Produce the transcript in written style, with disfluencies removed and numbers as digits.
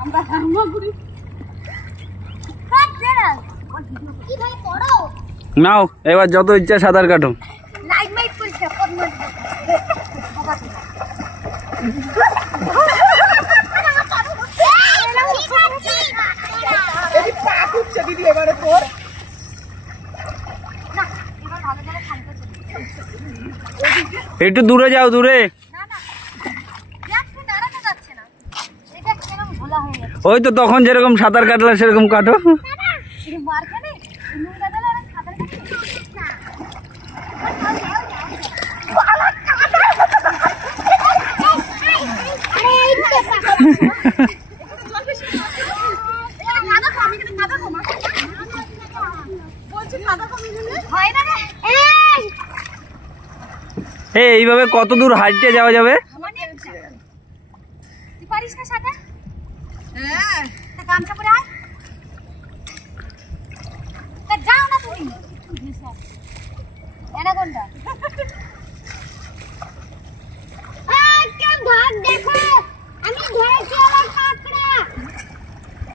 আমরা হামাগুড়ি কি ভাই পড়ো নাও এবার যত ইচ্ছা সাঁতার কাটো। লাইট মাইট কইছে পড়নো এই পা কুচ্ছে দিদি এবারে তোর না এবার ভালো করে শান্ত চল একটু দূরে যাও, দূরে। না না একটু দাঁড়ানো যাচ্ছে না এটা কেন ভোলা হয়ে গেছে ওই তো তখন যেরকম সাঁতার কাটলা সেরকম কাটো। এই মারখানে নুঙ্গা দালা আর সাঁতার কাটতে না বালা কাটা আরে এই দেখো জল বেশি এটা কাদা কম এখানে কাদা কম বলছি কাদা কম এখানে হয় না রে এই এইভাবে কত দূর হাঁটতে যাওয়া যাবে? তুই পারিস না সাঁতার? হ্যাঁ তা গামছা পরে আয় তা যাও না তুমি অ্যানাকোন্ডা